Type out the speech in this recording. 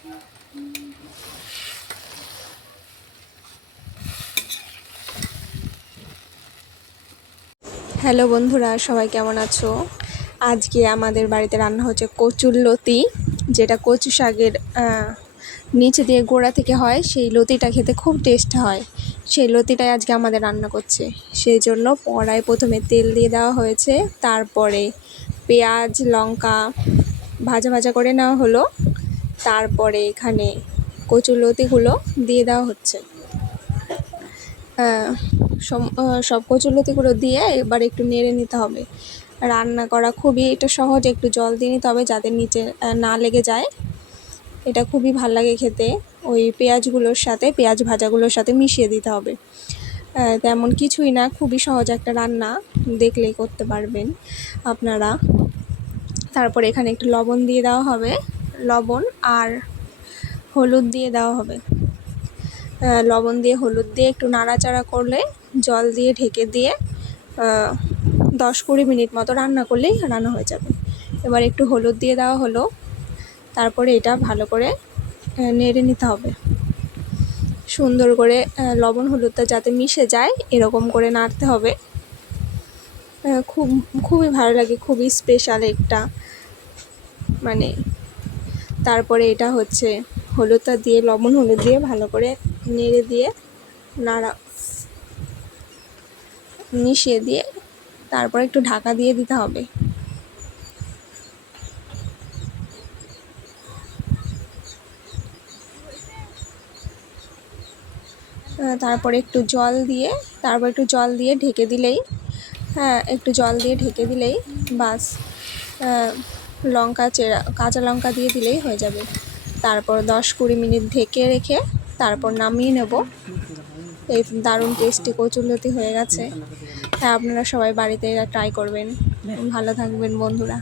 Hello বন্ধুরা, সবাই কেমন আছো? আজকে আমাদের বাড়িতে রান্না হচ্ছে কচুর লতি, যেটা কচু শাকের নিচে দিয়ে গোড়া থেকে হয়। সেই লতিটা খেতে খুব টেস্ট হয়। সেই লতিটাই আজকে আমাদের রান্না করছে। সেই জন্য কড়ায় প্রথমে তেল দিয়ে দেওয়া হয়েছে, তারপরে পেঁয়াজ লঙ্কা ভাজা ভাজা করে নেওয়া হলো, তারপরে এখানে কচুর লতিগুলো দিয়ে দেওয়া হচ্ছে। সব কচুরলতিগুলো দিয়ে এবার একটু নেড়ে নিতে হবে। রান্না করা খুবই এটা সহজ, একটু জল দিয়ে নিতে হবে যাতে নিচে না লেগে যায়। এটা খুবই ভাল লাগে খেতে। ওই পেঁয়াজগুলোর সাথে, পেঁয়াজ ভাজাগুলোর সাথে মিশিয়ে দিতে হবে। তেমন কিছুই না, খুবই সহজ একটা রান্না, দেখলেই করতে পারবেন আপনারা। তারপরে এখানে একটু লবণ দিয়ে দেওয়া হবে, লবণ আর হলুদ দিয়ে দেওয়া হবে। লবণ দিয়ে হলুদ দিয়ে একটু নাড়াচাড়া করলে জল দিয়ে ঢেকে দিয়ে 10-20 মিনিট মতো রান্না করলেই রান্না হয়ে যাবে। এবার একটু হলুদ দিয়ে দেওয়া হলো, তারপরে এটা ভালো করে নেড়ে নিতে হবে। সুন্দর করে লবণ হলুদটা যাতে মিশে যায় এরকম করে নাড়তে হবে। খুবই ভালো লাগে, খুবই স্পেশাল একটা মানে। তারপরে এটা হচ্ছে হলুদটা দিয়ে, লবণ হলুদ দিয়ে ভালো করে নেড়ে দিয়ে মিশিয়ে দিয়ে তারপর একটু ঢাকা দিয়ে দিতে হবে। তারপরে একটু জল দিয়ে ঢেকে দিলেই, একটু জল দিয়ে ঢেকে দিলেই বাস, কাঁচা লঙ্কা দিয়ে দিলেই হয়ে যাবে। তারপর 10-20 মিনিট ঢেকে রেখে তারপর নামিয়ে নেব। এই দারুণ টেস্টি কচুরলতি হয়ে গেছে। আপনারা সবাই বাড়িতে এটা ট্রাই করবেন। ভালো থাকবেন বন্ধুরা।